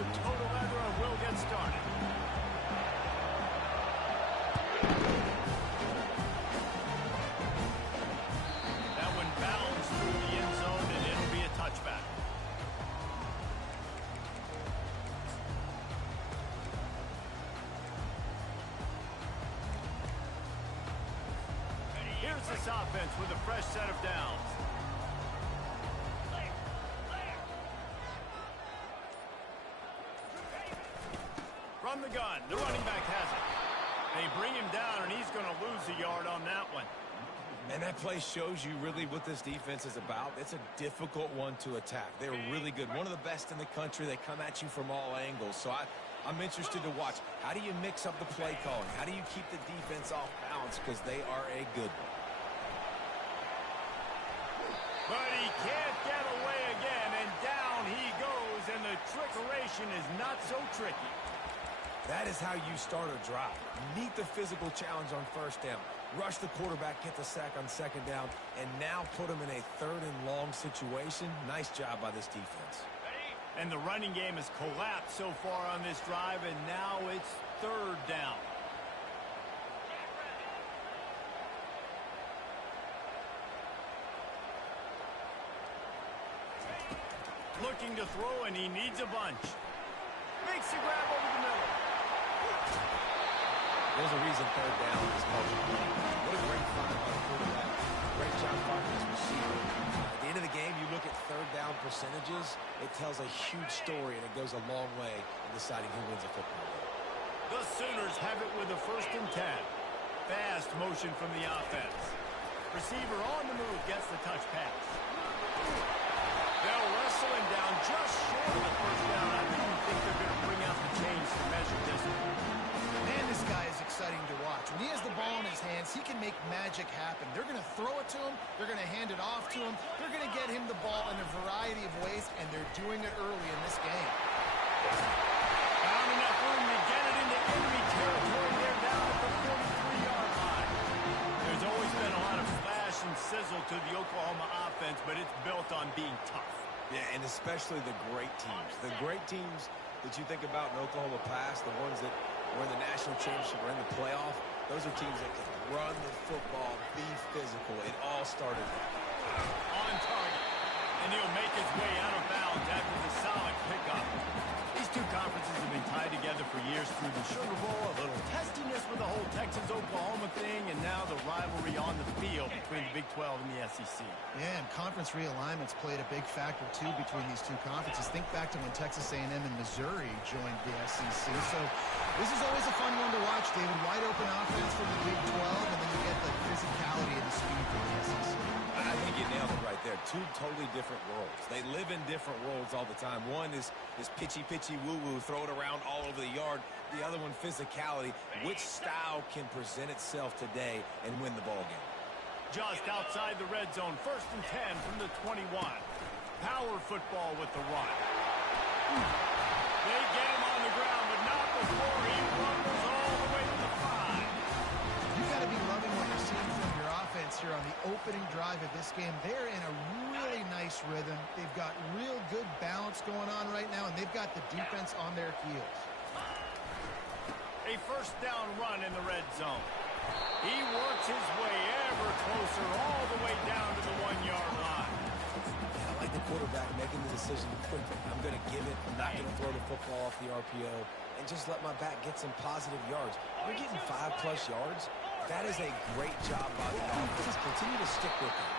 the total leather and we'll get started. That one bounds through the end zone and it'll be a touchback. Here's this offense with a fresh set of downs. From the gun, the running back has it. They bring him down, and he's going to lose a yard on that one. And that play shows you really what this defense is about. It's a difficult one to attack. They're really good. One of the best in the country. They come at you from all angles. So I'm interested to watch. How do you mix up the play calling? How do you keep the defense off balance? Because they are a good one. But he can't get away again, and down he goes, and the trickeration is not so tricky. That is how you start a drive. Meet the physical challenge on first down. Rush the quarterback, get the sack on second down, and now put him in a third and long situation. Nice job by this defense. And the running game has collapsed so far on this drive, and now it's third down. Looking to throw, and he needs a bunch. Makes the grab over the middle. There's a reason third down is called a run. What a great find by the quarterback. Great job finding his receiver. At the end of the game, you look at third down percentages, it tells a huge story, and it goes a long way in deciding who wins a football game. The Sooners have it with a 1st and 10. Fast motion from the offense. Receiver on the move gets the touch pass. They'll wrestle him down just short of the first down. I really think they're going to bring out the chains to measure distance. Man, this guy is exciting to watch. When he has the ball in his hands, he can make magic happen. They're going to throw it to him. They're going to hand it off to him. They're going to get him the ball in a variety of ways, and they're doing it early in this game. Found enough room to get it into enemy territory. They're down at the 43-yard line. There's always been a lot of flash and sizzle to the Oklahoma offense, but it's built on being tough. Yeah, and especially the great teams. The great teams that you think about in Oklahoma past, the ones that were in the national championship or in the playoff, those are teams that can run the football, be physical. It all started on target. And he'll make his way out of bounds after the solid pickup. These two conferences have been tied together for years through the Sugar Bowl, a little testiness with the whole Texas-Oklahoma thing, and now the rivalry on the field between the Big 12 and the SEC. Yeah, and conference realignments played a big factor, too, between these two conferences. Think back to when Texas A&M and Missouri joined the SEC. So this is always a fun one to watch, David. Wide open offense from the Big 12, and then you get the physicality and the speed from the SEC. I think you nailed it right there. Two totally different worlds. They live in different worlds all the time. One is pitchy, woo-woo, throw it around all over the yard. The other one, physicality. Which style can present itself today and win the ball game? Just outside the red zone, 1st and 10 from the 21. Power football with the run. They get him on the ground, but not before he rumbles all the way to the 5. You got to be loving what you're seeing from your offense here on the opening drive of this game. They're in a really nice rhythm. They've got real good balance going on right now, and they've got the defense on their heels. A 1st down run in the red zone. He works his way ever closer all the way down to the 1-yard line. I like the quarterback making the decision quickly. I'm going to give it. I'm not going to throw the football off the RPO and just let my back get some positive yards. You're getting 5+ yards. That is a great job by the offense. Continue to stick with it.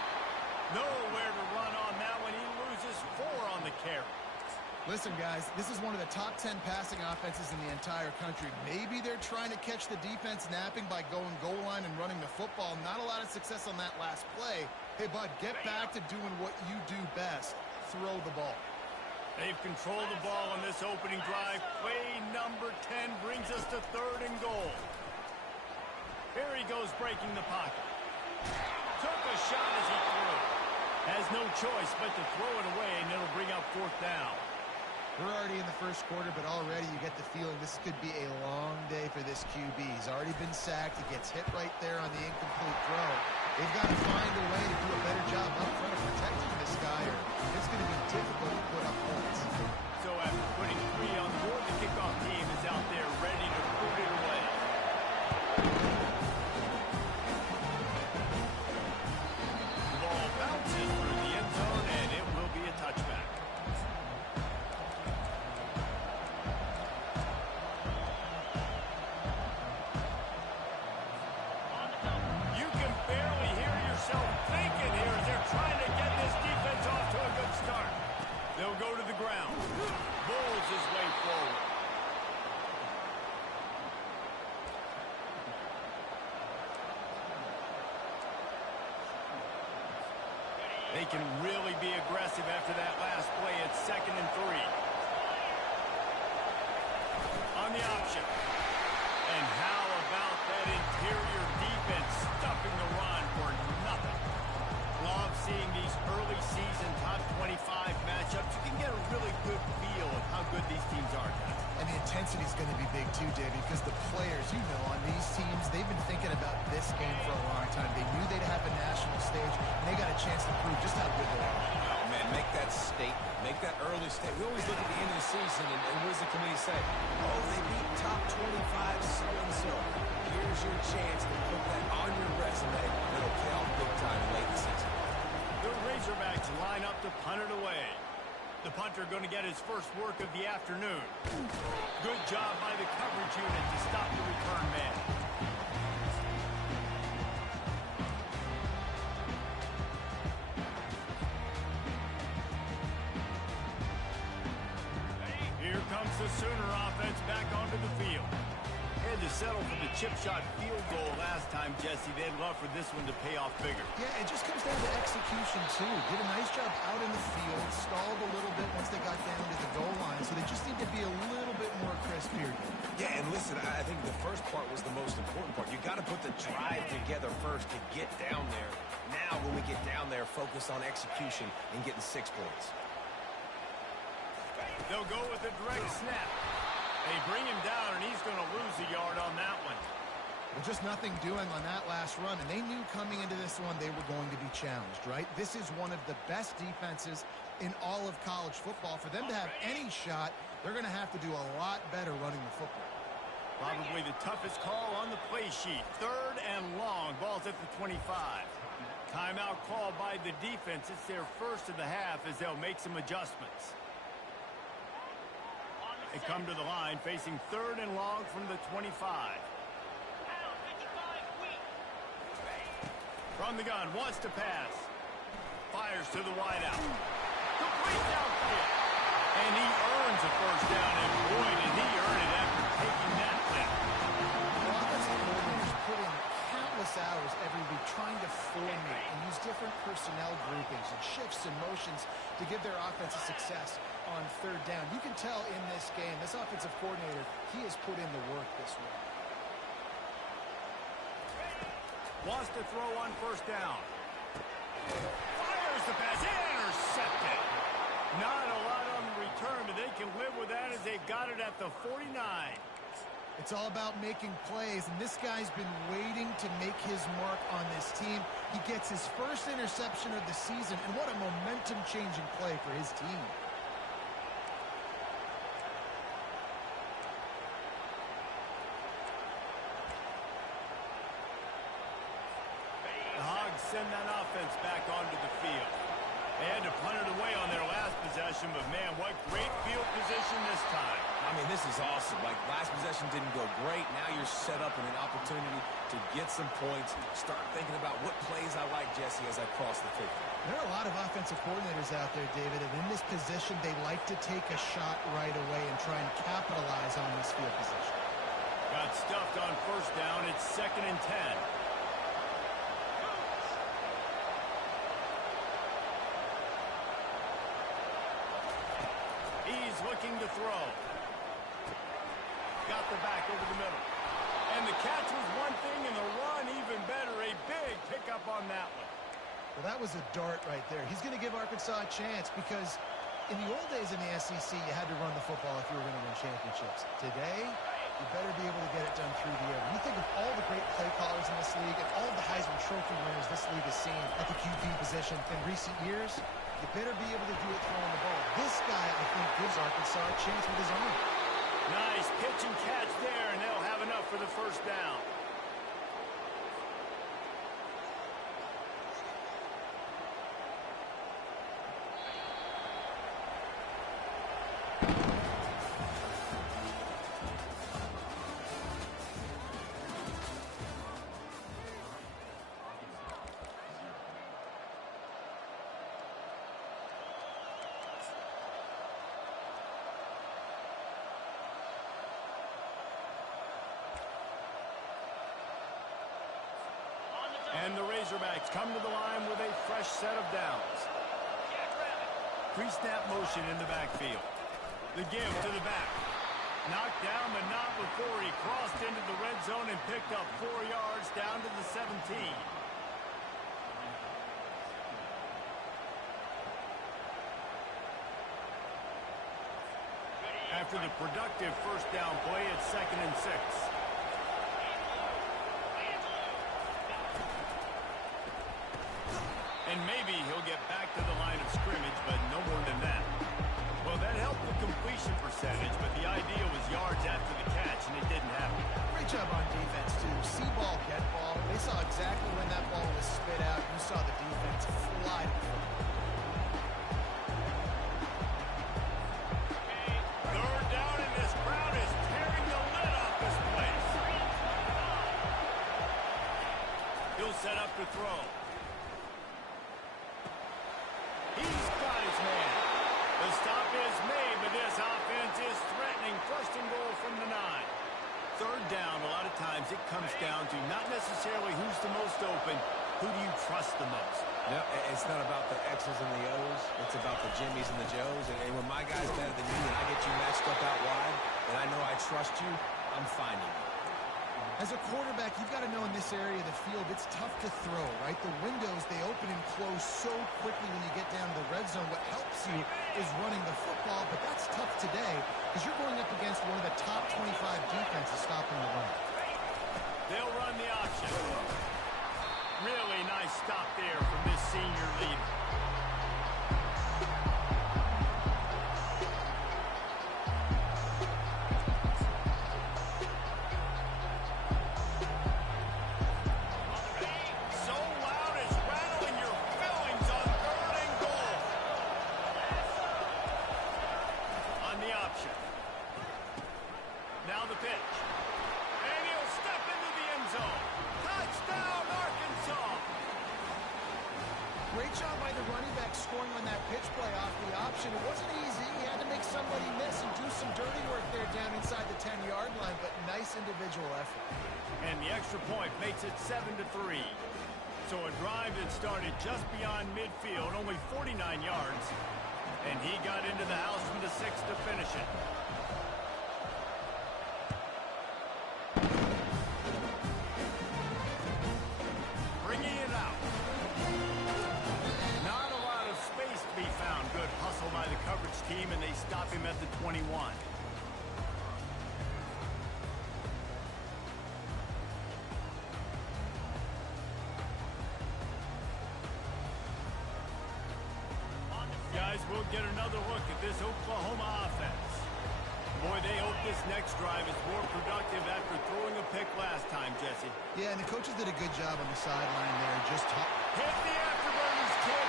Nowhere to run on that one. He loses 4 on the carry. Listen, guys, this is one of the top 10 passing offenses in the entire country. Maybe they're trying to catch the defense napping by going goal line and running the football. Not a lot of success on that last play. Hey, bud, get back to doing what you do best. Throw the ball. They've controlled the ball on this opening drive. Play number 10 brings us to 3rd and goal. Here he goes breaking the pocket. Took a shot as he threw. Has no choice but to throw it away, and it'll bring up 4th down. We're already in the first quarter, but already you get the feeling this could be a long day for this QB. He's already been sacked. He gets hit right there on the incomplete throw. They've got to find a way to do a better job up front of protecting this guy, or it's going to be difficult to put up points. So after putting 3 on the barely hear yourself thinking here as they're trying to get this defense off to a good start. They'll go to the ground. Bulls his way forward. They can really be aggressive after that last play. It's 2nd and 3. On the option. And how about that interior defense stuffing the run for nothing? Love seeing these early season top 25 matchups. You can get a really good feel of how good these teams are, guys. And the intensity is going to be big too, David, because the players, you know, on these teams, they've been thinking about this game for a long time. They knew they'd have a national stage, and they got a chance to prove just how good they are. Oh, man, make that statement. Make that early statement. We always look at the end of the season, and what does the committee say? Oh, they beat top 25 so-and-so. Here's your chance to put that on your resume. It'll pay off big time late in the season. The Razorbacks line up to punt it away. The punter going to get his first work of the afternoon. Good job by the coverage unit to stop the return man. Here comes the Sooner offense back onto the field. Had to settle for the chip shot field goal last time, Jesse. They'd love for this one to pay off bigger. Yeah, it just comes down to execution, too. Did a nice job out in the field, stalled a little bit once they got down to the goal line, so they just need to be a little bit more crisp here. Yeah, and listen, I think the first part was the most important part. You got to put the drive together first to get down there. Now, when we get down there, focus on execution and getting 6 points. They'll go with a direct snap. They bring him down, and he's going to lose a yard on that one. Well, just nothing doing on that last run, and they knew coming into this one they were going to be challenged, right? This is one of the best defenses in all of college football. For them to have any shot, they're going to have to do a lot better running the football. Probably the toughest call on the play sheet. 3rd and long. Ball's at the 25. Timeout called by the defense. It's their first of the half as they'll make some adjustments. They come to the line facing 3rd and long from the 25. From the gun, wants to pass. Fires to the wideout. Complete downfield. And he earns a first down, and boy, did he earn it after taking that lift. The offensive coordinators put in countless hours every week trying to formate and use different personnel groupings and shifts and motions to give their offense a success on 3rd down. You can tell in this game, this offensive coordinator, he has put in the work this week. Wants to throw on 1st down. Fires the pass. Intercepted. Not a lot on the return, but they can live with that as they've got it at the 49. It's all about making plays, and this guy's been waiting to make his mark on this team. He gets his first interception of the season, and what a momentum-changing play for his team. The Hogs send that offense back onto the field. They had to punt it away on their last possession, but man, what great field position this time. I mean, this is awesome. Like, last possession didn't go great. Now you're set up in an opportunity to get some points. Start thinking about what plays I like, Jesse, as I cross the 50. There are a lot of offensive coordinators out there, David, and in this position, they like to take a shot right away and try and capitalize on this field position. Got stuffed on 1st down. It's 2nd and 10. He's looking to throw. Got the back over the middle. And the catch was one thing, and the run even better. A big pickup on that one. Well, that was a dart right there. He's going to give Arkansas a chance because in the old days in the SEC, you had to run the football if you were going to win championships. Today, you better be able to get it done through the air. When you think of all the great play callers in this league and all of the Heisman Trophy winners this league has seen at the QB position in recent years, you better be able to do it throwing the ball. This guy, I think, gives Arkansas a chance with his arm. Nice pitch and catch there, and they'll have enough for the 1st down. Razorbacks come to the line with a fresh set of downs. Pre-snap motion in the backfield. The give to the back. Knocked down, but not before he crossed into the red zone and picked up 4 yards down to the 17. After the productive first down play, it's 2nd and 6. And maybe he'll get back to the line of scrimmage, but no more than that. Well, that helped the completion percentage, but the idea was yards after the catch, and it didn't happen. Great job on defense, too. See ball, get ball. They saw exactly when that ball was spit out. You saw the defense fly to the football. Third down, and this crowd is tearing the lid off this place. He'll set up to throw. He's got his man. The stop is made, but this offense is threatening 1st and goal from the 9. Third down, a lot of times it comes down to not necessarily who's the most open, who do you trust the most? No, it's not about the X's and the O's. It's about the Jimmies and the Joes. And when my guy's better than you and I get you matched up out wide, and I know I trust you, I'm finding you. As a quarterback, you've got to know in this area of the field, it's tough to throw, right? The windows, they open and close so quickly when you get down to the red zone. What helps you is running the football, but that's tough today because you're going up against one of the top 25 defenses stopping the run. They'll run the option. Really nice stop there from this senior leader. Now the pitch. And he'll step into the end zone. Touchdown, Arkansas! Great job by the running back scoring on that pitch play off the option. It wasn't easy. He had to make somebody miss and do some dirty work there down inside the 10-yard line, but nice individual effort. And the extra point makes it 7-3. So a drive that started just beyond midfield, only 49 yards, and he got into the house from the 6 to finish it. Bringing it out. Not a lot of space to be found. Good hustle by the coverage team, and they stop him at the 21. Guys, we'll get another look at this Oklahoma offense. Boy, they hope this next drive is more productive after throwing a pick last time, Jesse. Yeah, and the coaches did a good job on the sideline there. Just hit the afterburners, kid.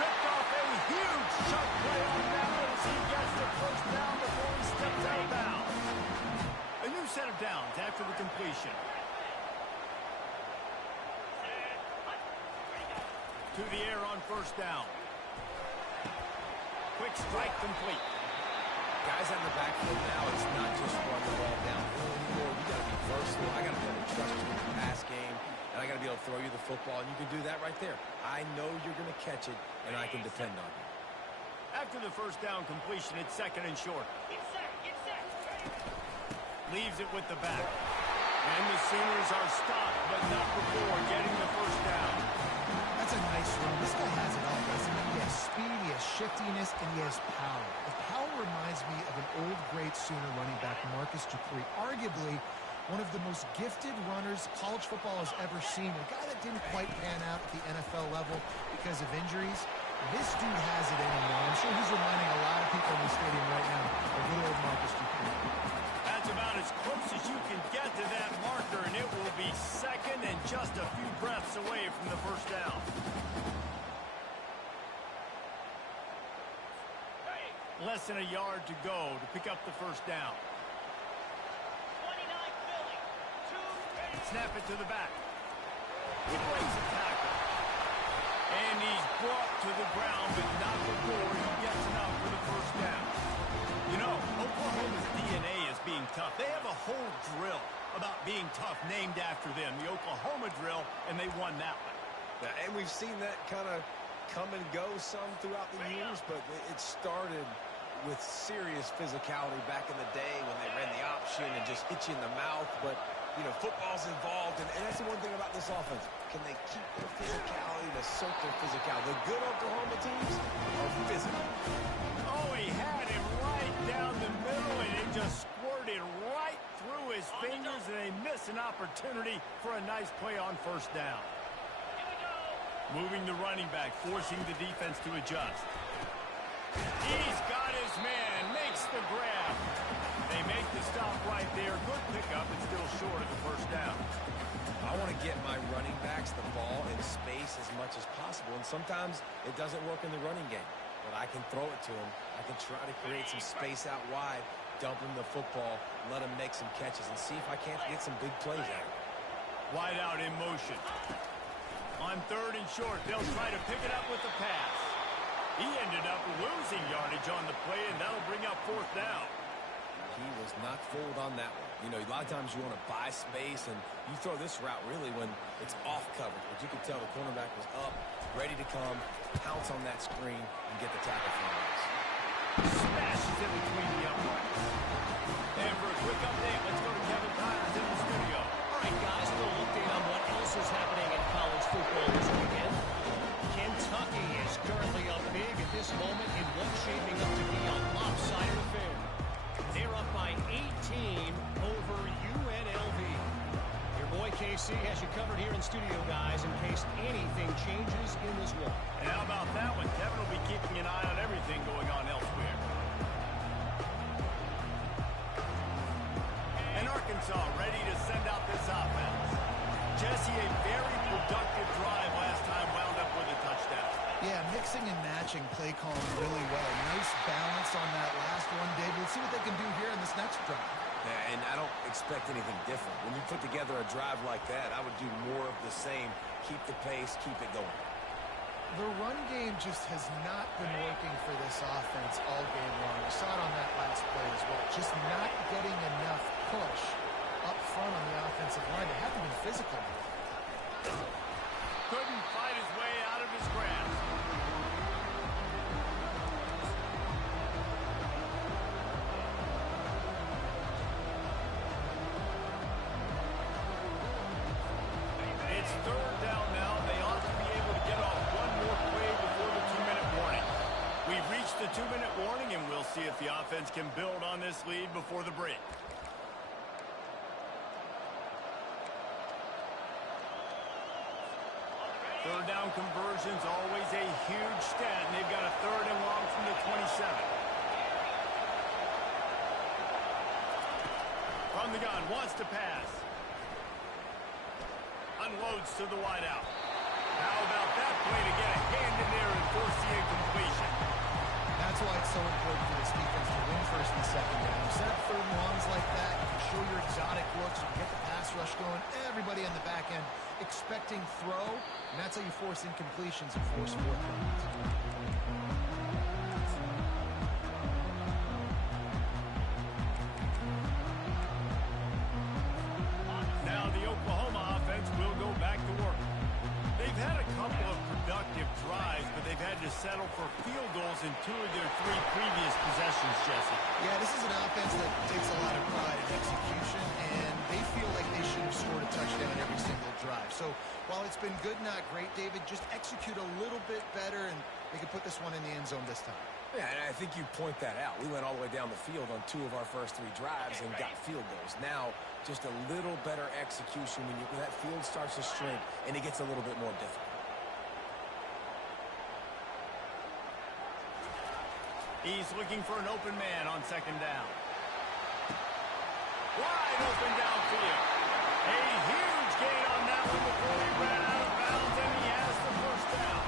Ripped off a huge shot play on that as he gets the first down before he steps out of bounds. A new set of downs after the completion. To the air on first down. Quick strike complete. Guys on the backfield now, it's not just run the ball downfield anymore. You got to be versatile. I got to be able to trust you in the pass game, and I got to be able to throw you the football, and you can do that right there. I know you're going to catch it, and I can depend on you. After the first down completion, it's 2nd and short. Leaves it with the back. And the Sooners are stopped, but not before getting the first down. That's a nice run. This guy has it all, doesn't he? He has speed, he has shiftiness, and he has power. The power reminds me of an old, great Sooner running back, Marcus Dupree. Arguably one of the most gifted runners college football has ever seen. A guy that didn't quite pan out at the NFL level because of injuries. This dude has it in him now. I'm sure he's reminding a lot of people in the stadium right now of good old Marcus Dupree. That's about as close as you can get to that marker, and it will be 2nd and just a few breaths away from the first down. Less than a yard to go to pick up the first down. Snap it to the back. He breaks a tackle. And he's brought to the ground, but not before he gets enough for the first down. You know, Oklahoma's DNA is being tough. They have a whole drill about being tough named after them, the Oklahoma drill, and they won that one. And we've seen that kind of come and go some throughout the years, but it started with serious physicality back in the day when they ran the option and just hit you in the mouth. But, you know, football's involved, and that's the one thing about this offense. Can they keep their physicality, to assert their physicality? The good Oklahoma teams are physical. Oh, he had him right down the middle, and it just squirted right through his fingers, and they miss an opportunity for a nice play on first down. Moving the running back, forcing the defense to adjust. He's got his man, makes the grab. They make the stop right there. Good pickup, and still short of the first down. I want to get my running backs the ball in space as much as possible, and sometimes it doesn't work in the running game. But I can throw it to him. I can try to create some space out wide, dump him the football, let him make some catches, and see if I can't get some big plays out of it. Wide out in motion. On third and short, they'll try to pick it up with the pass. He ended up losing yardage on the play, and that'll bring up fourth down. He was not fooled on that one. You know, a lot of times you want to buy space, and you throw this route really when it's off coverage. But you could tell the cornerback was up, ready to come, pounce on that screen, and get the tackle for him. Smashes in between the uprights. And for a quick update, let's go to Kevin Connors in the studio. All right, guys, a little update on what else is happening in college football this weekend. Kentucky is currently up big at this moment in what's shaping up to be a lopsided affair. They're up by 18 over UNLV. Your boy KC has you covered here in studio, guys, in case anything changes in this one. And how about that one? Kevin will be keeping an eye on everything going on elsewhere. And Arkansas ready to send out this offense. Jesse, a very productive drive last time, wound up with a touchdown. Yeah, mixing and matching play calling really well. Nice balance on that last one, David. Let's see what they can do here in this next drive. Yeah, and I don't expect anything different. When you put together a drive like that, I would do more of the same. Keep the pace, keep it going. The run game just has not been working for this offense all game long. You saw it on that last play as well. Just not getting enough push up front on the offensive line. They haven't been physical. Couldn't fight his way out of his grasp. It's third down now. They ought to be able to get off one more play before the 2-minute warning. We've reached the 2-minute warning, and we'll see if the offense can build on this lead before the break. Third down conversion's always a huge stat, and they've got a third and long from the 27. From the gun, wants to pass. Unloads to the wideout. How about that play to get a hand in there and force the incompletion? That's why it's so important for this defense to win first and second down. You set up third and longs like that, you can show your exotic looks, you can get the pass rush going, everybody on the back end expecting throw, and that's how you force incompletions and force fourth downs. Now the Oklahoma offense will go back to work. They've had a couple of productive drives, but they've had to settle for field goals in 2 of their 3 previous possessions, Jesse. Yeah, this is an offense that takes a lot of pride in execution, and they feel like they should have scored a touchdown every single drive. So while it's been good, not great, David, just execute a little bit better, and they can put this one in the end zone this time. Yeah, and I think you point that out. We went all the way down the field on 2 of our first 3 drives and got field goals. Now, just a little better execution when that field starts to shrink and it gets a little bit more difficult. He's looking for an open man on second down. Wide open downfield. A huge gain on that one before he ran out of bounds, and he has the first down.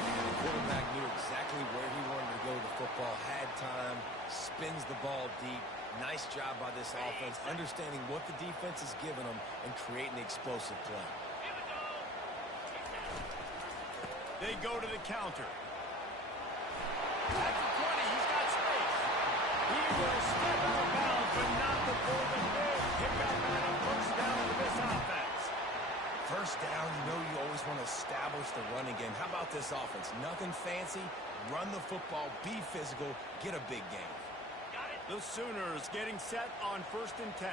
And the quarterback knew exactly where he wanted to go with the football, had time, spins the ball deep. Nice job by this offense, understanding what the defense is giving them and creating the explosive play. They go to the counter. At the 20, he's got space. He will step out of bounds, but not before the big pickup and a first down for this offense. First down, you know you always want to establish the running game. How about this offense? Nothing fancy. Run the football, be physical, get a big gain. The Sooners getting set on 1st and 10.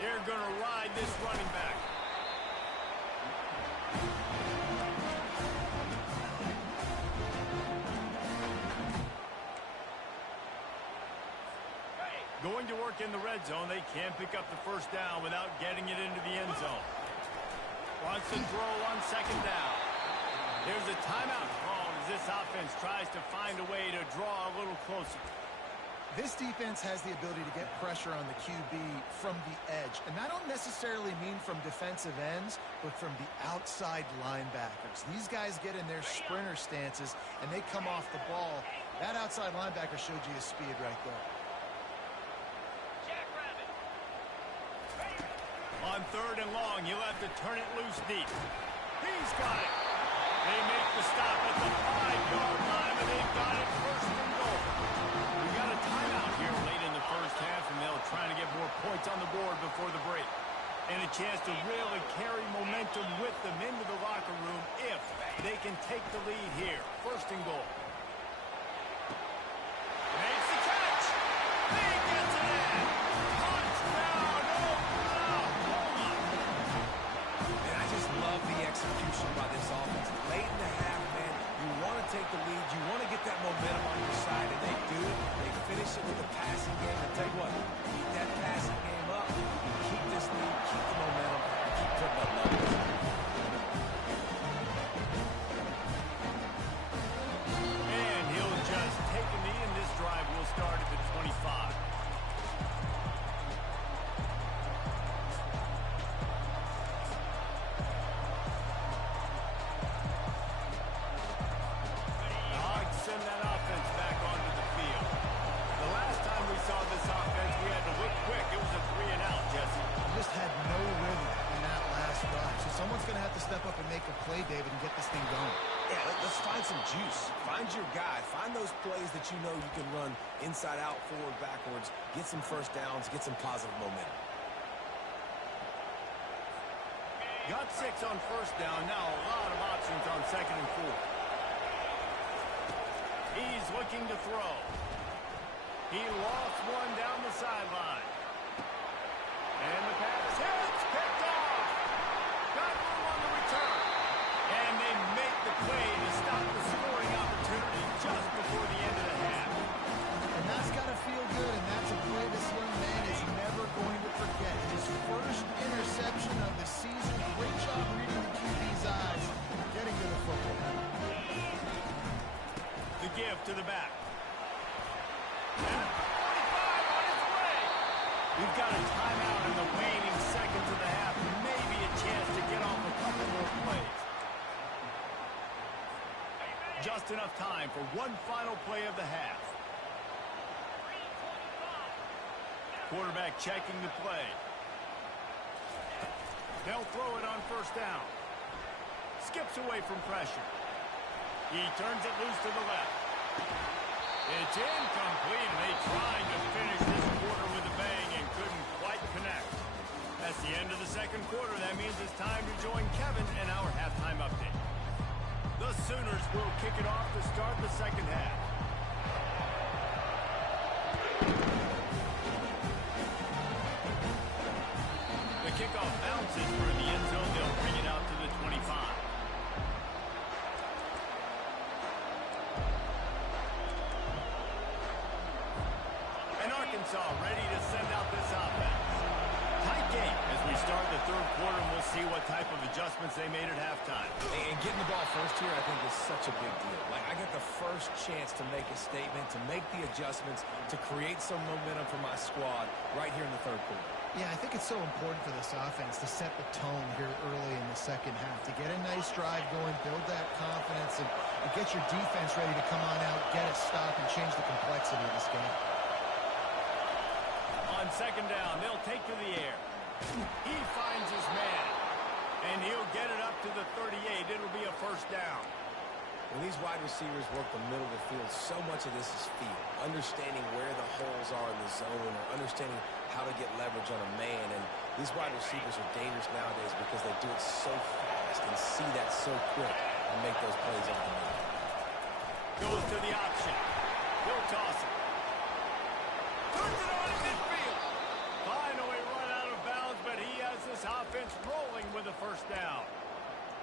They're going to ride this running back. Going to work in the red zone. They can't pick up the first down without getting it into the end zone. Wants to throw on 2nd down. There's a timeout called as this offense tries to find a way to draw a little closer. This defense has the ability to get pressure on the QB from the edge. And I don't necessarily mean from defensive ends, but from the outside linebackers. These guys get in their sprinter stances, and they come off the ball. That outside linebacker showed you his speed right there. On 3rd and long, he'll have to turn it loose deep. He's got it. They make the stop at the 5-yard line, and they've got it 1st and goal. We got a timeout here late in the first half, and they'll try to get more points on the board before the break. And a chance to really carry momentum with them into the locker room if they can take the lead here. 1st and goal. Makes the catch. He gets it in. Touchdown, Oklahoma. And I just love the execution by this offense. Late in the half, man, you want to take the lead. You want to get that momentum on your side, and they do. They finish it with a passing game. And tell you what, keep that passing game up. Keep this lead, keep the momentum, and keep putting up numbers. And he'll just take a knee, and this drive will start at the 25. Send that offense back onto the field. The last time we saw this offense, we had to look quick. It was a 3-and-out, Jesse. Just had no rhythm in that last drive. So someone's going to have to step up and make a play, David, and get this thing going. Yeah, let's find some juice. Find your guy. Find those plays that you know you can run inside out, forward, backwards. Get some first downs. Get some positive momentum. Got 6 on 1st down. Now a lot of options on 2nd and 4. He's looking to throw. He lost one down the sideline. And the pass hits. Picked off. Got room on the return. And they make the play to stop the scoring opportunity just before the end of the half. And that's got to feel good, and that's a play this young man is never going to forget. His first interception of the season. Great job reading the QB's eyes, getting to the football. The give to the back. At 45 on his way. We've got a timeout in the waning seconds of the half. Maybe a chance to get off a couple more plays. Just enough time for one final play of the half. Quarterback checking the play. They'll throw it on 1st down. Skips away from pressure. He turns it loose to the left. It's incomplete, and they tried to finish this quarter with a bang and couldn't quite connect. That's the end of the 2nd quarter. That means it's time to join Kevin in our halftime update. The Sooners will kick it off to start the 2nd half. The kickoff bounces for the end zone. They'll bring it out to the 25. Arkansas ready to send out this offense. Tight game as we start the 3rd quarter, and we'll see what type of adjustments they made at halftime. And getting the ball first here, I think, is such a big deal. Like, I get the first chance to make a statement, to make the adjustments, to create some momentum for my squad right here in the 3rd quarter. Yeah, I think it's so important for this offense to set the tone here early in the 2nd half, to get a nice drive going, build that confidence, and get your defense ready to come on out, get a stop, and change the complexity of this game. On 2nd down, they'll take to the air. He finds his man, and he'll get it up to the 38. It'll be a 1st down. When these wide receivers work the middle of the field, so much of this is feel. Understanding where the holes are in the zone or understanding how to get leverage on a man. And these wide receivers are dangerous nowadays because they do it so fast and see that so quick and make those plays on the man. Goes to the option. He'll toss it. Turns it on in midfield. Finally run out of bounds, but he has this offense rolling with a first down.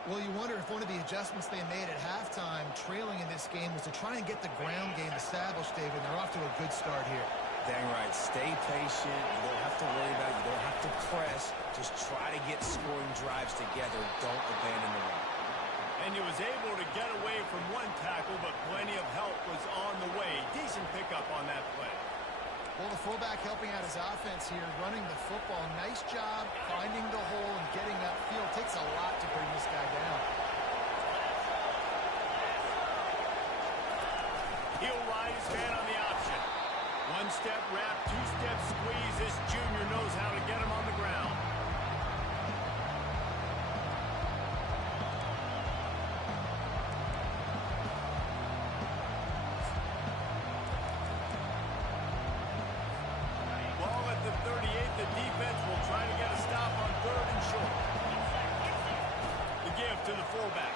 Well, you wonder if one of the adjustments they made at halftime, trailing in this game, was to try and get the ground game established, David. They're off to a good start here. Dang right. Stay patient. You don't have to worry about it. You don't have to press. Just try to get scoring drives together. Don't abandon the run. And he was able to get away from one tackle, but plenty of help was on the way. Decent pickup on that play. Well, the fullback helping out his offense here, running the football. Nice job finding the hole and getting upfield. Takes a lot to bring this guy down. He'll ride his man on the option. One-step wrap, two-step squeeze. This junior knows how to get him on the ground. Ball at the 38. The defense will try to get a stop on 3rd and short. The give to the fullback.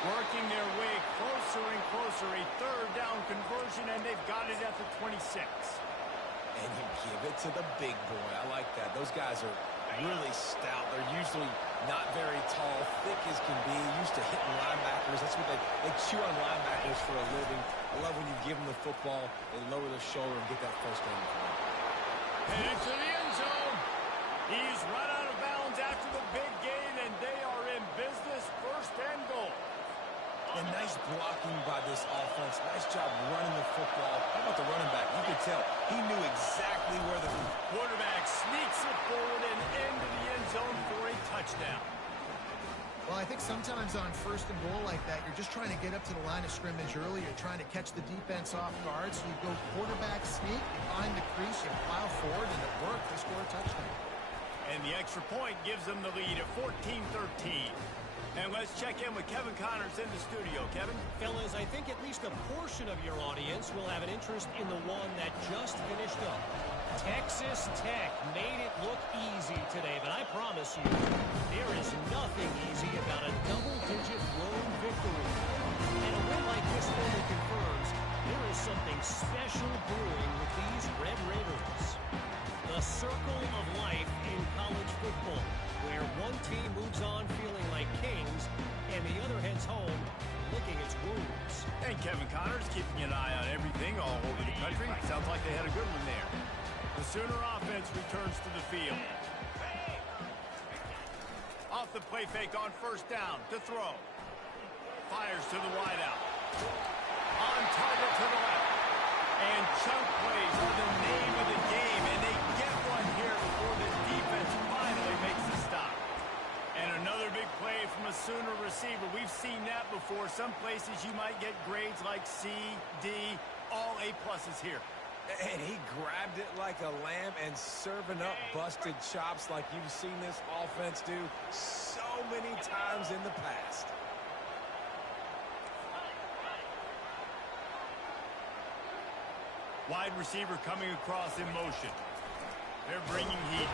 Working their way closer and closer. A 3rd down conversion, and they've got it at the 26. And you give it to the big boy. I like that. Those guys are really stout. They're usually not very tall, thick as can be, used to hitting linebackers. That's what they chew on linebackers for a living. I love when you give them the football, they lower their shoulder and get that first down. Headed to the end zone. He's run out of bounds after the big gain, and they are in business. 1st and goal. And nice blocking by this offense. Nice job running the football. How about the running back? You could tell he knew exactly where the Quarterback sneaks it forward and into the end zone for a touchdown. Well, I think sometimes on 1st and goal like that, you're just trying to get up to the line of scrimmage early. You're trying to catch the defense off guard. So you go quarterback sneak, you find the crease, you plow forward, and it worked. They score a touchdown. And the extra point gives them the lead at 14-13. And let's check in with Kevin Connors in the studio. Kevin? Fellas, I think at least a portion of your audience will have an interest in the one that just finished up. Texas Tech made it look easy today, but I promise you, there is nothing easy about a double-digit road victory. And a win like this only confirms there is something special brewing with these Red Raiders. The circle of life in college football, where one team moves on feeling like kings, and the other heads home licking its wounds. And Kevin Connors keeping an eye on everything all over the country. Sounds like they had a good one there. The Sooner offense returns to the field. Off the play fake on 1st down to throw. Fires to the wideout. On target to the left. And chunk plays are the name of the game, and they get one here before the defense finally makes the stop. And another big play from a Sooner receiver. We've seen that before. Some places you might get grades like C, D, all A+ here. And he grabbed it like a lamb and serving up busted chops like you've seen this offense do so many times in the past. Wide receiver coming across in motion. They're bringing heat.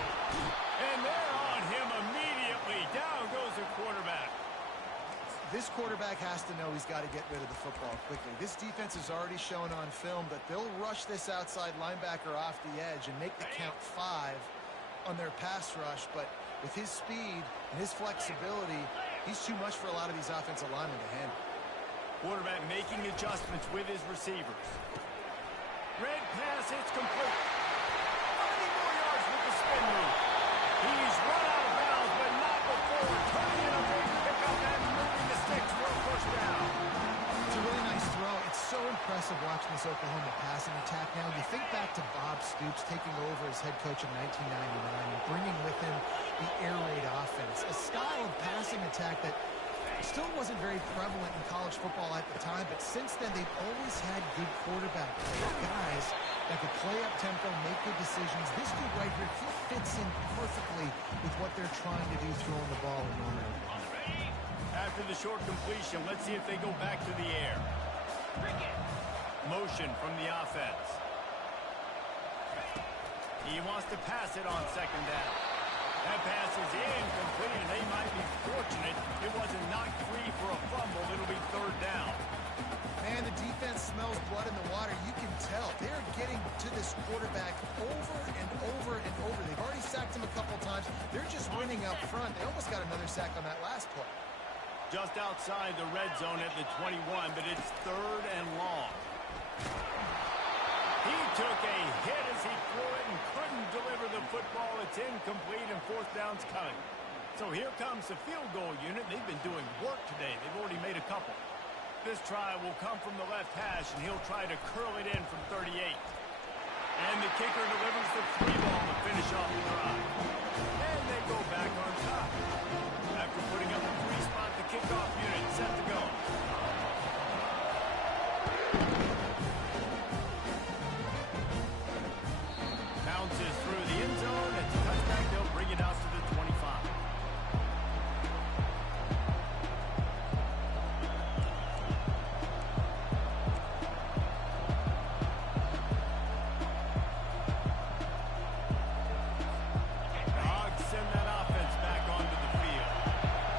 And they're on him immediately. Down goes the quarterback. This quarterback has to know he's got to get rid of the football quickly. This defense has already shown on film that they'll rush this outside linebacker off the edge and make the count 5 on their pass rush. But with his speed and his flexibility, he's too much for a lot of these offensive linemen to handle. Quarterback making adjustments with his receivers. Red pass, it's complete. 30 more yards with the spin move. He's run out of bounds, but not before turning in a big pickup and moving the sticks for a 1st down. It's a really nice throw. It's so impressive watching this Oklahoma passing attack now. You think back to Bob Stoops taking over as head coach in 1999 and bringing with him the air raid offense, a style of passing attack that still wasn't very prevalent in college football at the time, but since then they've always had good quarterback play. Guys that could play up tempo, make good decisions. This dude right here, he fits in perfectly with what they're trying to do throwing the ball in one area. After the short completion, let's see if they go back to the air. Motion from the offense. He wants to pass it on second down. That pass is incomplete, and they might be fortunate it wasn't knocked free for a fumble. It'll be third down. Man, the defense smells blood in the water. You can tell. They're getting to this quarterback over and over and over. They've already sacked him a couple times. They're just winning up front. They almost got another sack on that last play. Just outside the red zone at the 21, but it's third and long. He took a hit as he threw it and couldn't deliver the football. It's incomplete, and fourth down's coming. So here comes the field goal unit. They've been doing work today. They've already made a couple. This try will come from the left hash, and he'll try to curl it in from 38. And the kicker delivers the free ball to finish off the drive. And they go back on top. After putting up a three-spot, the kickoff unit set to go. Bounces through the end zone. It's a touchback. They'll bring it out to the 25. Dogs send that offense back onto the field.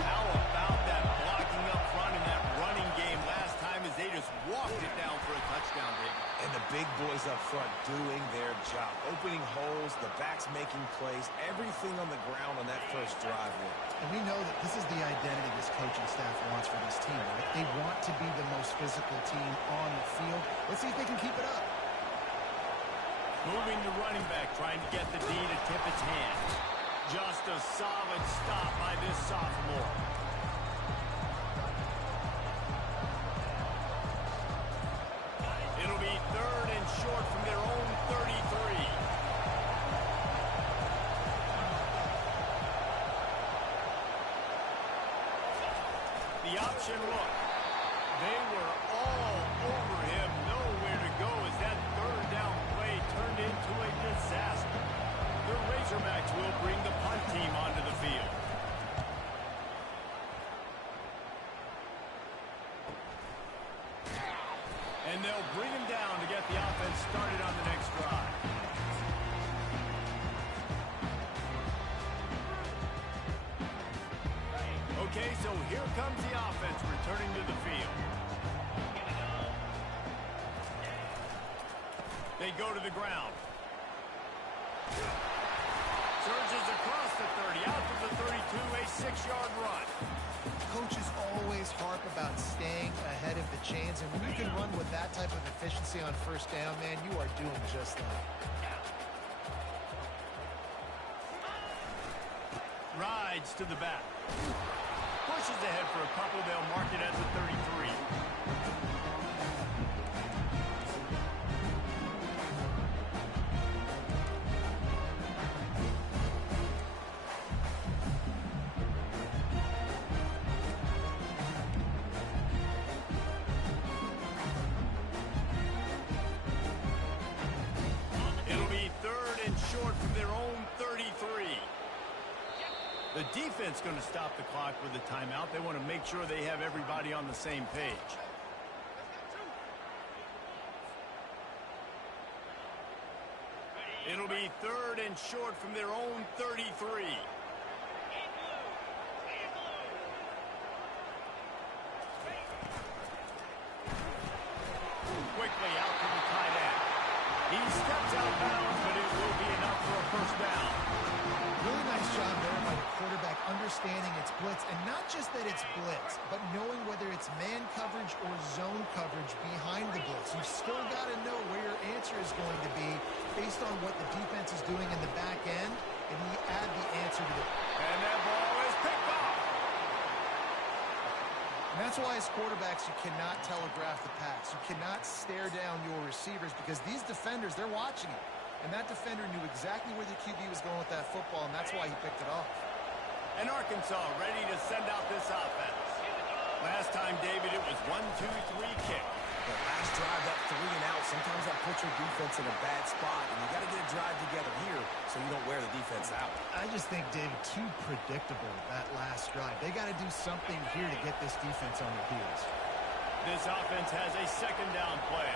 How about that blocking up front in that running game last time as they just walked it down for a touchdown, David? And the big boys up front doing their job. Opening holes, the backs making plays, everything on the ground on that first drive worked. And we know that this is the identity this coaching staff wants for this team, right? They want to be the most physical team on the field. Let's see if they can keep it up. Moving to running back, trying to get the D to tip its hand. Just a solid stop by this sophomore. It'll be third and short from their own 33. The option look. They were all over him. Nowhere to go as that third down play turned into a disaster. The Razorbacks will bring the punt team onto the field. And they'll bring him down to get the offense started on the next drive. Okay, so here comes the offense returning to the field. They go to the ground. Surges across the 30, out to the 32, a 6-yard run. Coaches always harp about staying ahead of the chains, and when you can run with that type of efficiency on first down, man, you are doing just that. Rides to the back. Pushes ahead for a couple. They'll mark it at the 33. It'll be third and short from their own 33. The defense going to stop the clock with a timeout. They want to make sure they have everybody on the same page. It'll be third and short from their own 33. Quickly out to the tight end. He steps out of bounds, but it will be enough for a first down. Really nice job there by the quarterback understanding it's blitz, and not just that it's blitz, but knowing whether it's man coverage or zone coverage behind the blitz. You've still got to know where your answer is going to be based on what the defense is doing in the back end, and you add the answer to it. And that ball is picked off. And that's why as quarterbacks, you cannot telegraph the pass. You cannot stare down your receivers because these defenders, they're watching it. And that defender knew exactly where the QB was going with that football, and that's why he picked it off. And Arkansas ready to send out this offense. Last time, David, it was 1-2-3 kick. But last drive, that 3 and out, sometimes that puts your defense in a bad spot, and you got to get a drive together here so you don't wear the defense out. I just think, David, too predictable that last drive. They got to do something here to get this defense on their heels. This offense has a second down play.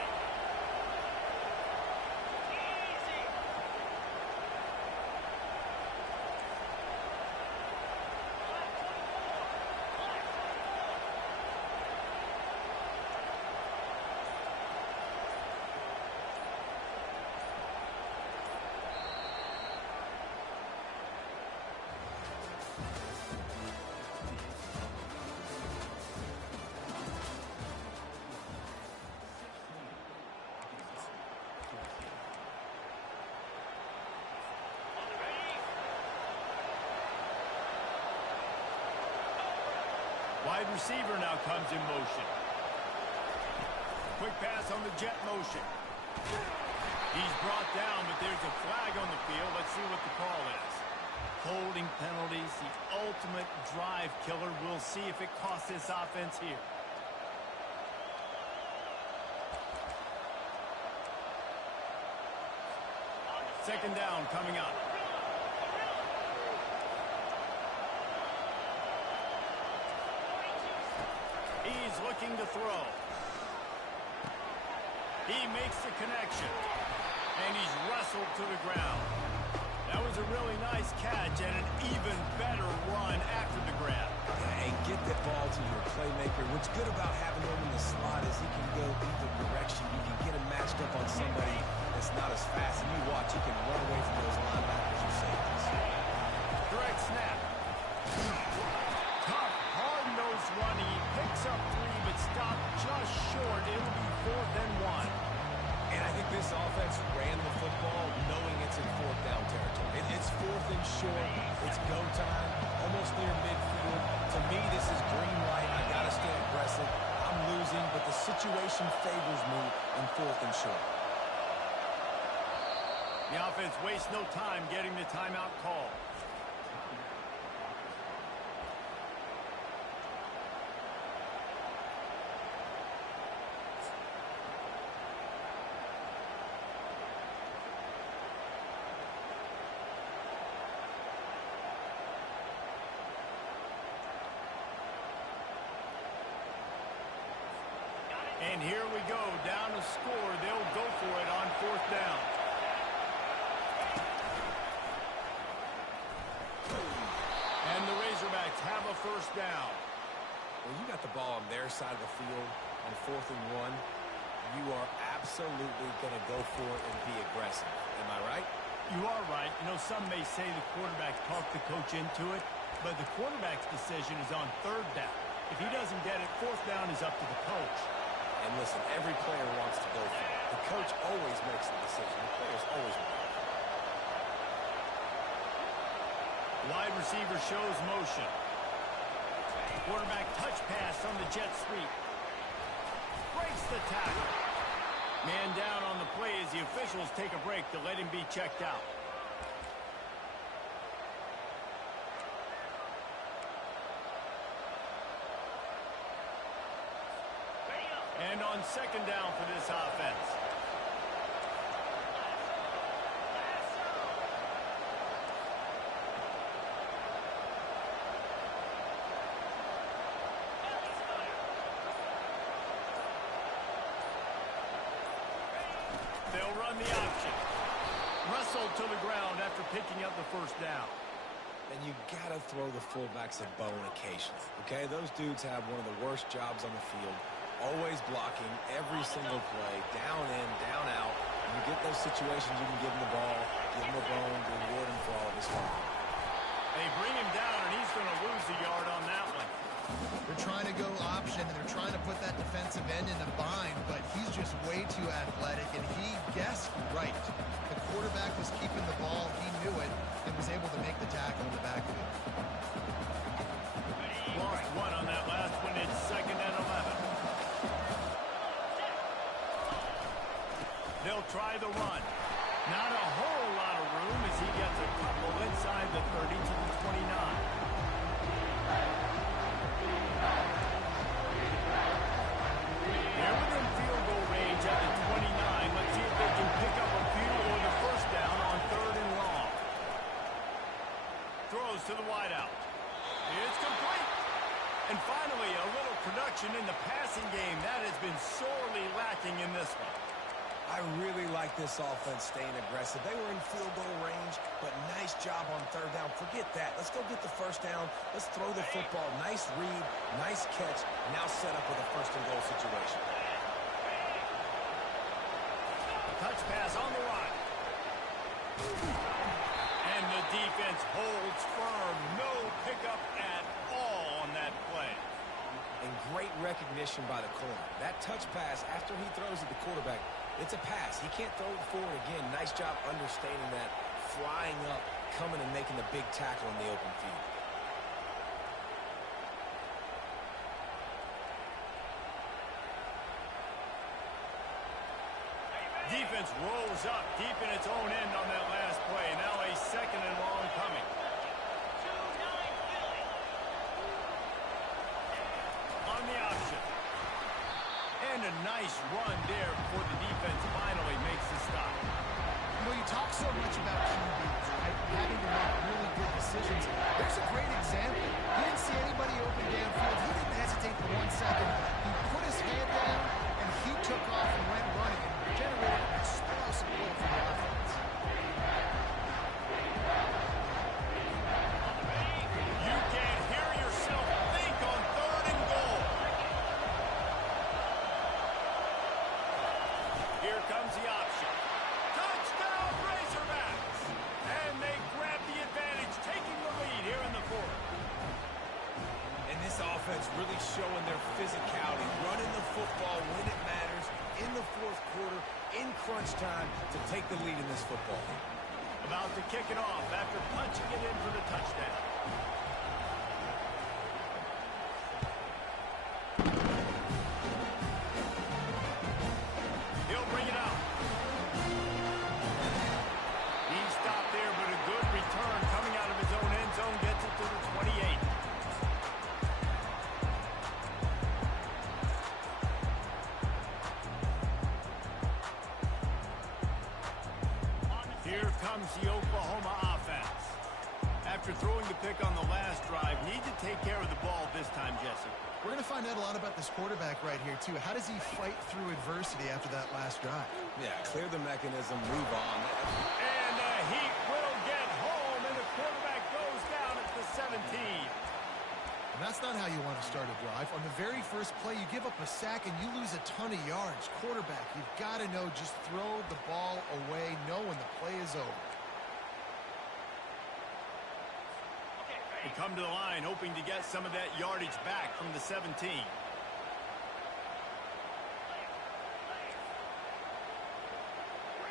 Wide receiver now comes in motion. Quick pass on the jet motion. He's brought down, but there's a flag on the field. Let's see what the call is. Holding penalties, the ultimate drive killer. We'll see if it costs this offense here. Second down coming up. He's looking to throw. He makes the connection. And he's wrestled to the ground. That was a really nice catch and an even better run after the grab. And get that ball to your playmaker. What's good about having him in the slot is he can go either direction. You can get him matched up on somebody that's not as fast. And you watch, he can run away from those linebackers or safeties. Direct snap. Tough, hard-nosed running. He picks up 3, but stopped just short. It'll be 4th and 1. And I think this offense ran the football knowing it's in 4th down territory. It's 4th and short. It's go time, almost near midfield. To me, this is green light. I got to stay aggressive. I'm losing, but the situation favors me in 4th and short. The offense wastes no time getting the timeout call. And here we go, down to score. They'll go for it on 4th down. And the Razorbacks have a first down. When you got the ball on their side of the field on 4th and 1, you are absolutely going to go for it and be aggressive. Am I right? You are right. You know, some may say the quarterback talked the coach into it, but the quarterback's decision is on 3rd down. If he doesn't get it, 4th down is up to the coach. And listen, every player wants to go for it. The coach always makes the decision. The players always want to. Wide receiver shows motion. Quarterback touch pass on the jet sweep. Breaks the tackle. Man down on the play as the officials take a break to let him be checked out. And on 2nd down for this offense. They'll run the option. Wrestled to the ground after picking up the first down. And you got to throw the fullbacks a bone occasionally. Okay, those dudes have one of the worst jobs on the field. Always blocking every single play, down in, down out. When you get those situations, you can give him the ball, give him a bone, reward him for all of his fun. They bring him down, and he's going to lose a yard on that one. They're trying to go option, and they're trying to put that defensive end in a bind, but he's just way too athletic, and he guessed right. The quarterback was keeping the ball. He knew it and was able to make the tackle in the backfield. Lost 1 on that last one. It's 2nd and 11. They'll try the run. Not a whole lot of room as he gets a couple inside the 30 to the 29. They're within field throws to the wideout. It's complete. And finally, a little production in the passing game. That has been sorely lacking in this one. I really like this offense staying aggressive. They were in field goal range, but nice job on third down. Forget that. Let's go get the first down. Let's throw the football. Nice read, nice catch. Now set up with a first and goal situation. Touch pass on the run. And the defense holds firm. No pickup at all on that play. And great recognition by the corner. That touch pass after he throws at the quarterback, it's a pass. He can't throw it forward again. Nice job understanding that, flying up, coming and making the big tackle in the open field. Defense rolls up deep in its own end on that last play. Now a second and long coming. On the option. And a nice run there before the defense finally makes the stop. You know, you talk so much about QBs, right? Having to make really good decisions. There's a great example. He didn't see anybody open downfield. He didn't hesitate for 1 second. He put his hand down, and he took off and went running and generated an explosive play for the offense. You can hear yourself think on third and goal. Here comes the option. Touchdown, Razorbacks! And they grab the advantage, taking the lead here in the fourth. And this offense really showing their physicality, running the football when it matters, in the fourth quarter, in crunch time, to take the lead in this football game. About to kick it off after punching it in for the touchdown. He'll bring it out. He stopped there, but a good return coming out of his own end zone gets it to the 28. Here comes the Oklahoma offense. After throwing the pick on the last drive, need to take care of the ball this time, Jesse. We're going to find out a lot about this quarterback right here, too. How does he fight through adversity after that last drive? Yeah, clear the mechanism, move on. And the Heat will get home, and the quarterback goes down at the 17. And that's not how you want to start a drive. On the very first play, you give up a sack and you lose a ton of yards. Quarterback, you've got to know, just throw the ball away, know when the play is over. They come to the line, hoping to get some of that yardage back from the 17.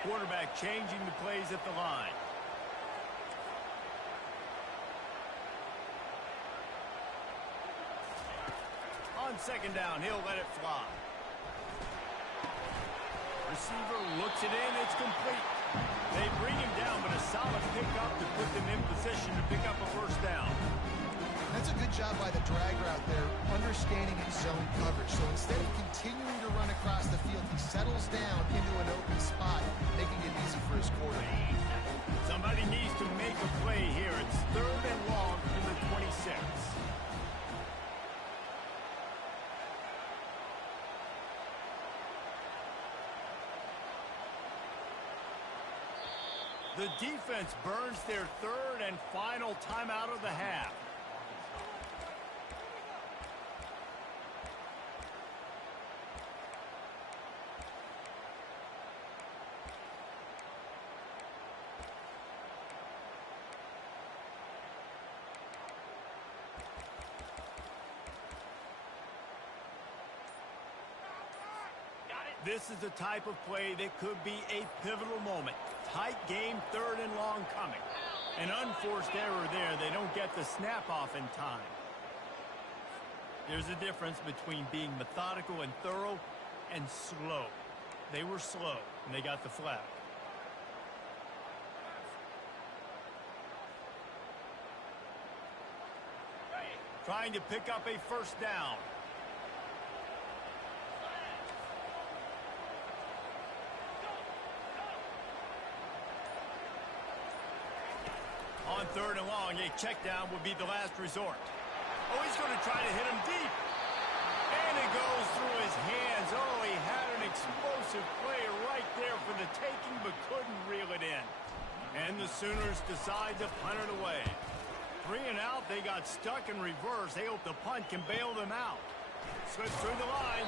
Quarterback changing the plays at the line. On second down, he'll let it fly. Receiver looks it in, it's complete. They bring him down, but a solid pickup to put them in position to pick up a first down. That's a good job by the drag route there, understanding his zone coverage. So instead of continuing to run across the field, he settles down into an open spot, making it easy for his quarterback. Somebody needs to make a play here. It's third and long from the 26. The defense burns their third and final timeout of the half. This is the type of play that could be a pivotal moment. Tight game, third and long coming. An unforced error there. They don't get the snap off in time. There's a difference between being methodical and thorough and slow. They were slow, and they got the flag. Trying to pick up a first down. On third and long. long, a check down would be the last resort. Oh, he's going to try to hit him deep. And it goes through his hands. Oh, he had an explosive play right there for the taking, but couldn't reel it in. And the Sooners decide to punt it away. 3 and out, they got stuck in reverse. They hope the punt can bail them out. Slips through the line.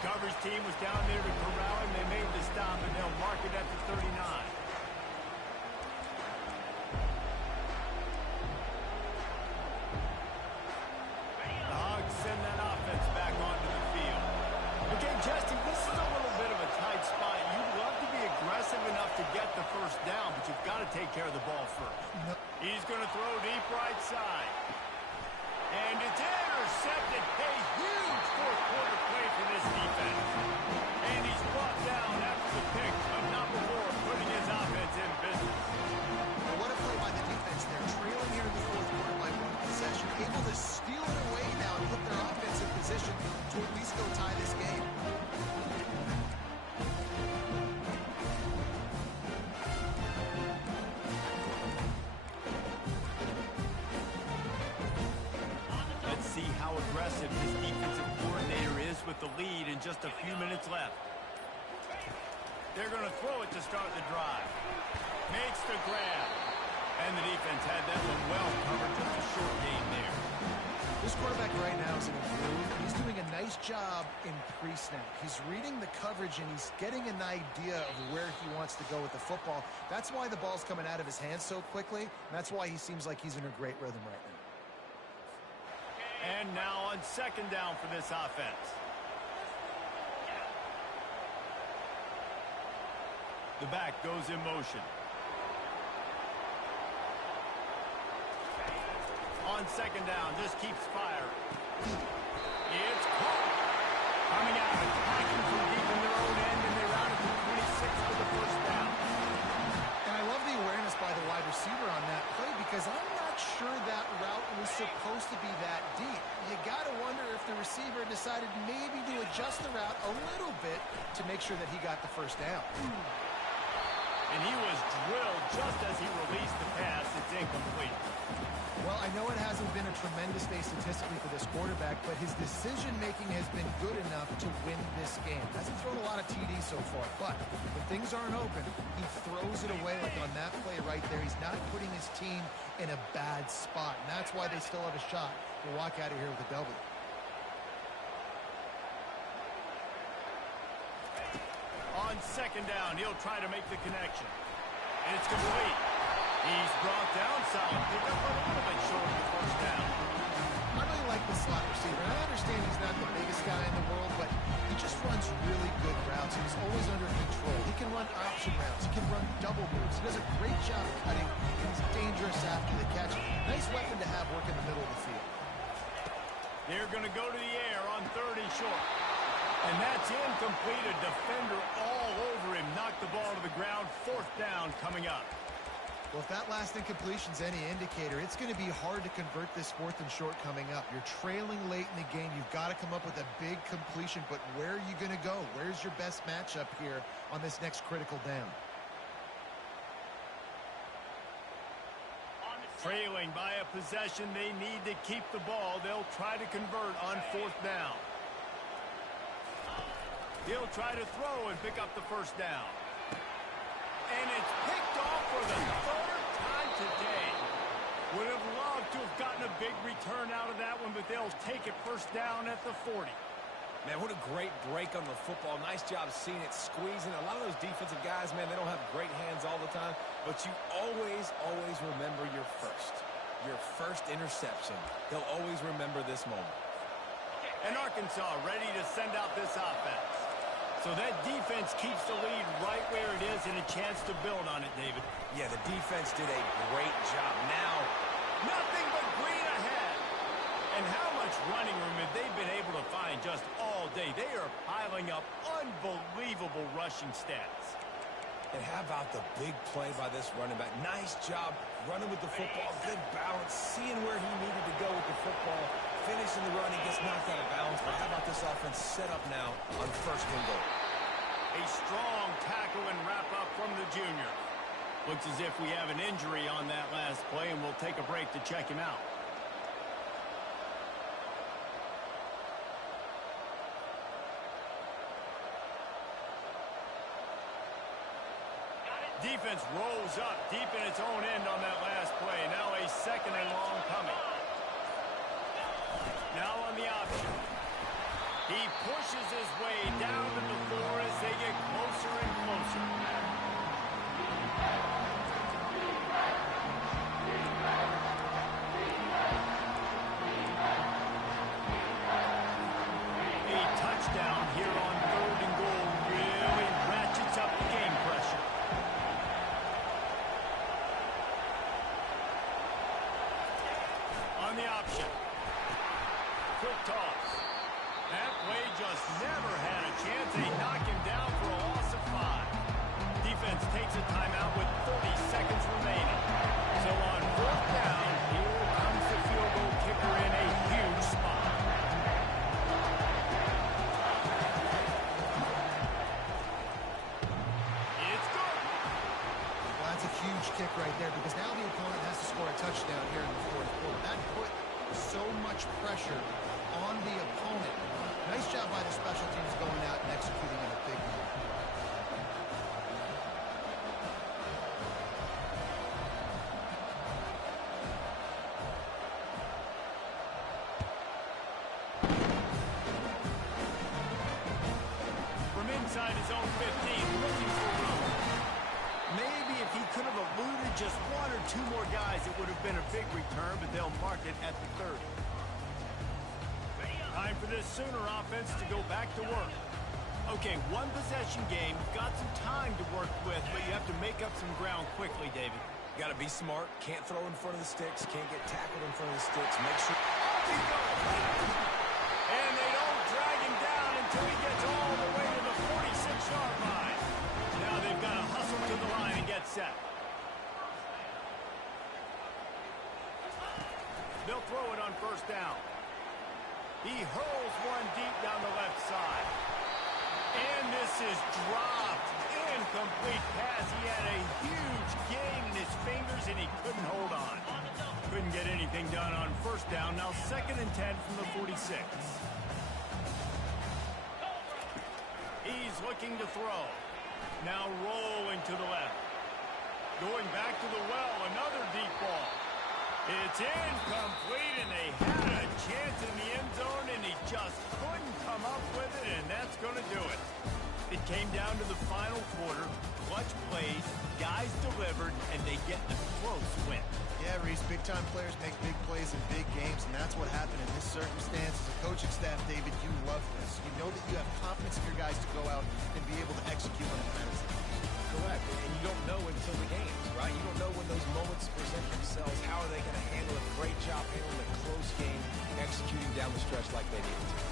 Coverage team was down there to corral him. They made the stop, and they'll mark it at the 39. The Hogs send that offense back onto the field. Okay, Jesse, this is a little bit of a tight spot. You'd love to be aggressive enough to get the first down, but you've got to take care of the ball first. He's going to throw deep right side. And it's intercepted. A huge fourth-quarter play for this defense. And he's brought down after the pick of number 4, putting his offense in business. What a play by the defense. They're trailing here in the fourth quarter by 1 possession, able to steal it away now and put their offense in position to at least go tie this game. How aggressive this defensive coordinator is with the lead and just a few minutes left. They're going to throw it to start the drive. Makes the grab. And the defense had that one well covered, just a short gain there. This quarterback right now is in a groove. He's doing a nice job in pre-snap. He's reading the coverage, and he's getting an idea of where he wants to go with the football. That's why the ball's coming out of his hands so quickly, and that's why he seems like he's in a great rhythm right now. And now on second down for this offense. The back goes in motion. On second down, just keeps firing. It's caught. Coming out, attacking from deep in their own end, and they're out at the 26 for the first down. And I love the awareness by the wide receiver on that play, because I'm not sure that route was supposed to be that deep. You got to wonder if the receiver decided maybe to adjust the route a little bit to make sure that he got the first down. And he was drilled just as he released the pass. It's incomplete. Well, I know it hasn't been a tremendous day statistically for this quarterback, but his decision-making has been good enough to win this game. Hasn't thrown a lot of TDs so far, but when things aren't open, he throws it away like on that play right there. He's not putting his team in a bad spot, and that's why they still have a shot to walk out of here with a W. On second down, he'll try to make the connection. And it's complete. He's brought down solid. Pick up a little bit short of the first down. I really like the slot receiver. I understand he's not the biggest guy in the world, but he just runs really good routes. He's always under control. He can run option routes. He can run double moves. He does a great job cutting. He's dangerous after the catch. Nice weapon to have working the middle of the field. They're going to go to the air on third and short. And that's incomplete. A defender all over him. Knocked the ball to the ground. Fourth down coming up. Well, if that last incompletion's any indicator, it's going to be hard to convert this fourth and short coming up. You're trailing late in the game. You've got to come up with a big completion, but where are you going to go? Where's your best matchup here on this next critical down? Trailing by a possession, they need to keep the ball. They'll try to convert on fourth down. He'll try to throw and pick up the first down. And it's picked off for the third time today. Would have loved to have gotten a big return out of that one, but they'll take it first down at the 40. Man, what a great break on the football. Nice job seeing it squeezing. A lot of those defensive guys, man, they don't have great hands all the time, but you always remember your first interception. They'll always remember this moment. And Arkansas ready to send out this offense. So that defense keeps the lead right where it is and a chance to build on it, David. Yeah, the defense did a great job. Now, nothing but green ahead. And how much running room have they been able to find just all day? They are piling up unbelievable rushing stats. and how about the big play by this running back? Nice job running with the football, good balance, seeing where he needed to go with the football. Finishing the run, he gets knocked out of bounds. But how about this offense set up now on first and goal? A strong tackle and wrap up from the junior. Looks as if we have an injury on that last play, and we'll take a break to check him out. Defense rolls up deep in its own end on that last play. Now a second and long coming. Now on the option. He pushes his way down to the floor as they get closer and closer. A touchdown here on 3rd and goal really ratchets up the game pressure. On the option. Quick toss. That play just never had a chance. They knock him down for a loss of 5. Defense takes a timeout with 30 seconds remaining. So on 4th down, here comes the field goal kicker in a huge spot. It's good. Well, that's a huge kick right there because now the opponent has to score a touchdown here in the 4th quarter. That put so much pressure on the opponent. Nice job by the special teams going out and executing in a big way. From inside his own 15, looking for room. Maybe if he could have eluded just 1 or 2 more guys, it would have been a big return, but they'll mark it at the 30. Time for this Sooner offense to go back to work. Okay, 1 possession game. Got some time to work with, but you have to make up some ground quickly, David. Got to be smart. Can't throw in front of the sticks. Can't get tackled in front of the sticks. Make sure. And they don't drag him down until he gets all the way to the 46-yard line. Now they've got to hustle to the line and get set. They'll throw it on 1st down. He hurls one deep down the left side. And this is dropped. Incomplete pass. He had a huge gain in his fingers, and he couldn't hold on. Couldn't get anything done on 1st down. Now 2nd and 10 from the 46. He's looking to throw. Now rolling to the left. Going back to the well. Another deep ball. It's incomplete, and they had a chance in the end zone, and he just couldn't come up with it, and that's going to do it. It came down to the final quarter. Clutch plays, guys delivered, and they get a close win. Yeah, Reese, big-time players make big plays in big games, and that's what happened in this circumstance. As a coaching staff, David, you love this. You know that you have confidence in your guys to go out and be able to execute when it matters. Correct. And you don't know until the games, right? You don't know when those moments present themselves. How are they going to handle it? Great job handling a close game, executing down the stretch like they needed to.